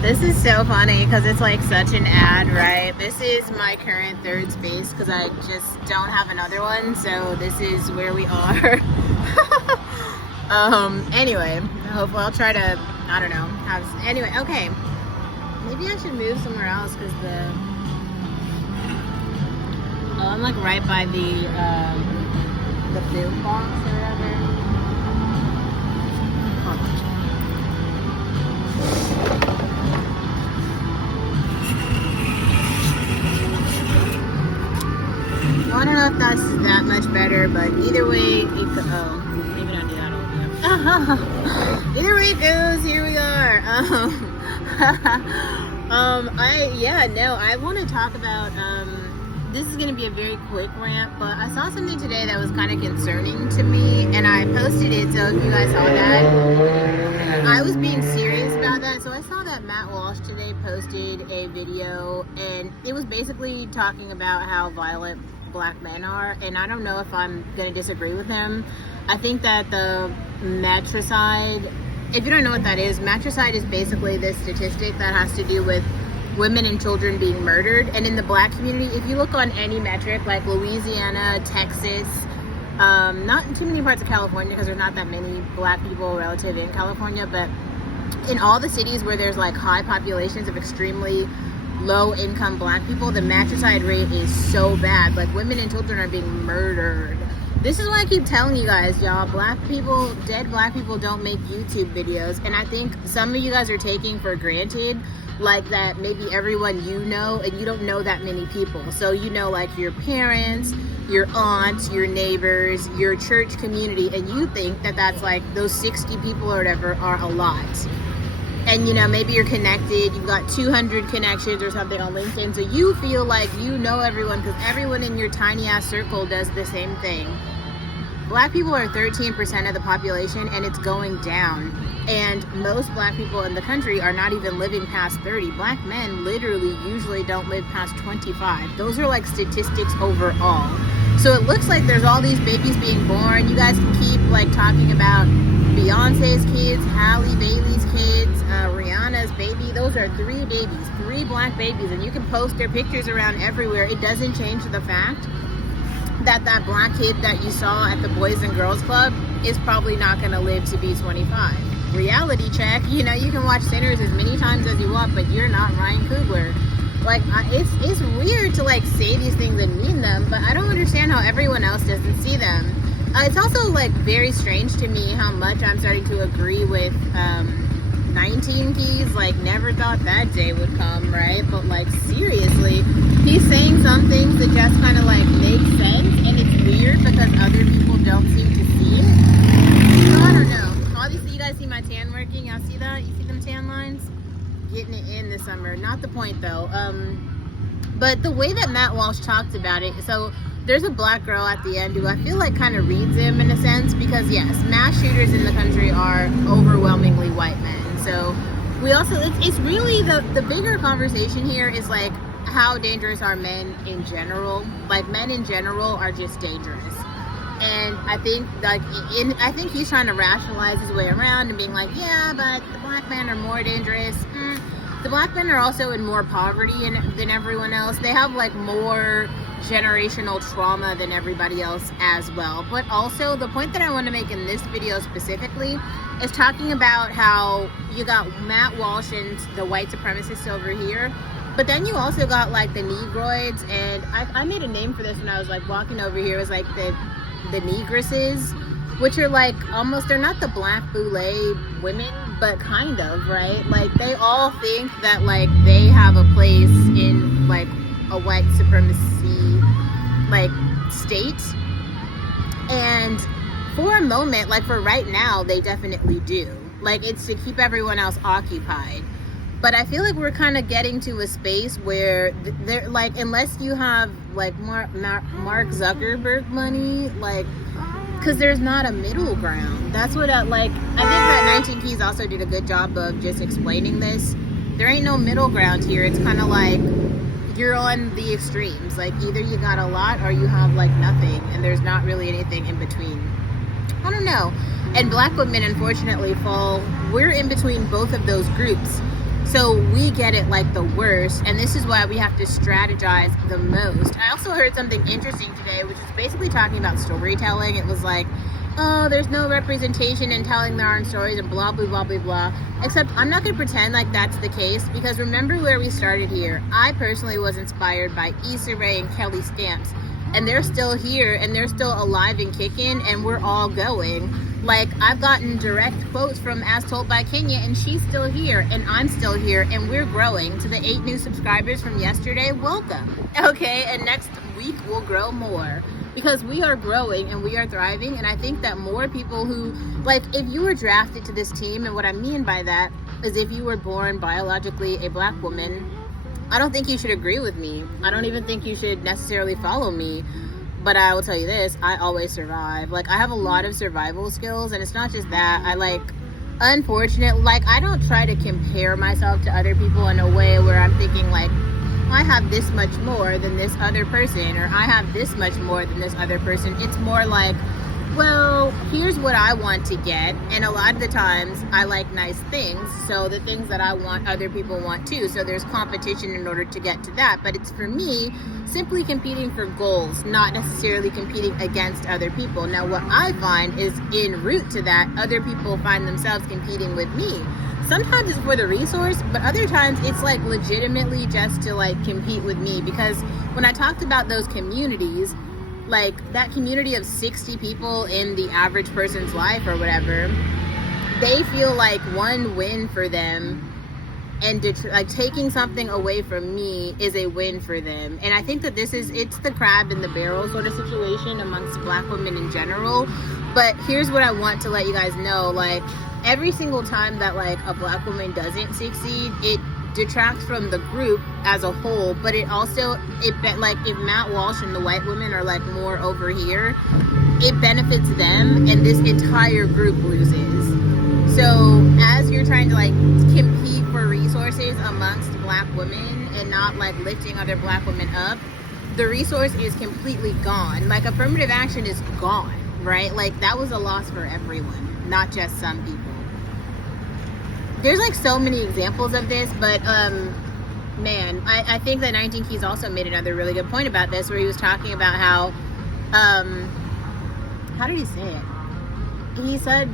This is so funny because it's like such an ad, right? This is my current third space because I just don't have another one, so this is where we are. Anyway, hopefully I'll try to, I don't know, anyway, okay. Maybe I should move somewhere else because I'm like right by the food box or whatever. Well, I don't know if that's that much better, but either way, maybe not do that over. Either way it goes, here we are. I want to talk about, this is going to be a very quick rant, but I saw something today that was kind of concerning to me, and I posted it, so if you guys saw that, I was being serious about that. So I saw that Matt Walsh today posted a video, and it was basically talking about how violent black men are, and I don't know if I'm going to disagree with him. I think that the matricide, if you don't know what that is, matricide is basically this statistic that has to do with women and children being murdered. And in the black community, if you look on any metric like Louisiana, Texas, not in too many parts of California because there's not that many black people relative in California, but in all the cities where there's like high populations of extremely low income black people, the matricide rate is so bad. Like, women and children are being murdered. This is why I keep telling you guys, y'all, dead black people don't make YouTube videos. And I think some of you guys are taking for granted like that maybe everyone you know, and you don't know that many people. So you know, like your parents, your aunts, your neighbors, your church community, and you think that that's like those 60 people or whatever are a lot. And you know, maybe you're connected, you've got 200 connections or something on LinkedIn, so you feel like you know everyone because everyone in your tiny ass circle does the same thing. Black people are 13% of the population, and it's going down. And most black people in the country are not even living past 30. Black men literally usually don't live past 25. Those are like statistics overall. So it looks like there's all these babies being born. You guys can keep like talking about Beyonce's kids, Halle Bailey's kids, Rihanna's baby. Those are 3 babies, 3 black babies, and you can post their pictures around everywhere. It doesn't change the fact that that black kid that you saw at the Boys and Girls Club is probably not going to live to be 25. Reality check, you know, you can watch Sinners as many times as you want, but you're not Ryan Coogler. Like, it's weird to like say these things and mean them, but I don't understand how everyone else doesn't see them. It's also like very strange to me how much I'm starting to agree with 19 Keys. Like, never thought that day would come, right? But like, seriously, he's saying some things that just kind of like make sense, and it's weird because other people don't seem to see it. So I don't know. Obviously, you guys see my tan working. Y'all see that? You see them tan lines? Getting it in this summer. Not the point though. But the way that Matt Walsh talked about it, so there's a black girl at the end who I feel like kind of reads him in a sense, because yes, mass shooters in the country are overwhelmingly white men. So we also, it's really the bigger conversation here is like, how dangerous are men in general? Like, men in general are just dangerous. And I think I think he's trying to rationalize his way around and being like, yeah, but the black men are more dangerous. The black men are also in more poverty than everyone else. They have like more generational trauma than everybody else as well. But also, the point that I want to make in this video specifically is talking about how you got Matt Walsh and the white supremacists over here, but then you also got like the Negroids, and I made a name for this when I was like walking over here. It was like the Negresses, which are like almost, they're not the black boule women, but kind of, right? Like, they all think that like they have a place in like a white supremacy like state, and for a moment, like for right now, they definitely do. Like, it's to keep everyone else occupied. But I feel like we're kind of getting to a space where they're like, unless you have like Mark Zuckerberg money, like, because there's not a middle ground. That's what I think that 19 Keys also did a good job of just explaining this. There ain't no middle ground here. It's kind of like you're on the extremes. Like, either you got a lot or you have like nothing, and there's not really anything in between. I don't know. And black women, unfortunately, we're in between both of those groups. So we get it like the worst, and this is why we have to strategize the most. I also heard something interesting today, which is basically talking about storytelling. It was like, oh, there's no representation in telling their own stories and blah, blah, blah, blah, blah. Except I'm not going to pretend like that's the case, because remember where we started here. I personally was inspired by Issa Rae and Kelly Stamps, and they're still here, and they're still alive and kicking, and we're all going. Like, I've gotten direct quotes from As Told by Kenya, and she's still here, and I'm still here, and we're growing. To the 8 new subscribers from yesterday, welcome. Okay, and next week we'll grow more, because we are growing and we are thriving. And I think that more people who, like, if you were drafted to this team, and what I mean by that is if you were born biologically a black woman, I don't think you should agree with me. I don't even think you should necessarily follow me. But I will tell you this, I always survive. Like, I have a lot of survival skills, and it's not just that. Unfortunately, I don't try to compare myself to other people in a way where I'm thinking, like, I have this much more than this other person, or I have this much more than this other person. It's more like, well, here's what I want to get, and a lot of the times I like nice things, so the things that I want, other people want too, so there's competition in order to get to that. But it's, for me, simply competing for goals, not necessarily competing against other people. Now, what I find is, en route to that, other people find themselves competing with me. Sometimes it's for the resource, but other times it's like legitimately just to like compete with me, because when I talked about those communities, like that community of 60 people in the average person's life or whatever, they feel like one win for them, and like taking something away from me is a win for them. And I think that it's the crab in the barrel sort of situation amongst black women in general. But here's what I want to let you guys know, like, every single time that like a black woman doesn't succeed, it detracts from the group as a whole. But it also, like, if Matt Walsh and the white women are like more over here, it benefits them, and this entire group loses. So as you're trying to like compete for resources amongst black women and not like lifting other black women up, the resource is completely gone. Like, affirmative action is gone, right? Like, that was a loss for everyone, not just some people. There's like so many examples of this, but man, I think that 19 Keys also made another really good point about this, where he was talking about how did he say it? He said,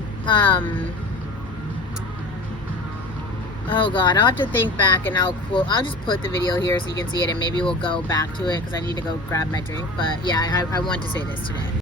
oh God, I'll have to think back, and I'll just put the video here so you can see it, and maybe we'll go back to it because I need to go grab my drink. But yeah, I want to say this today.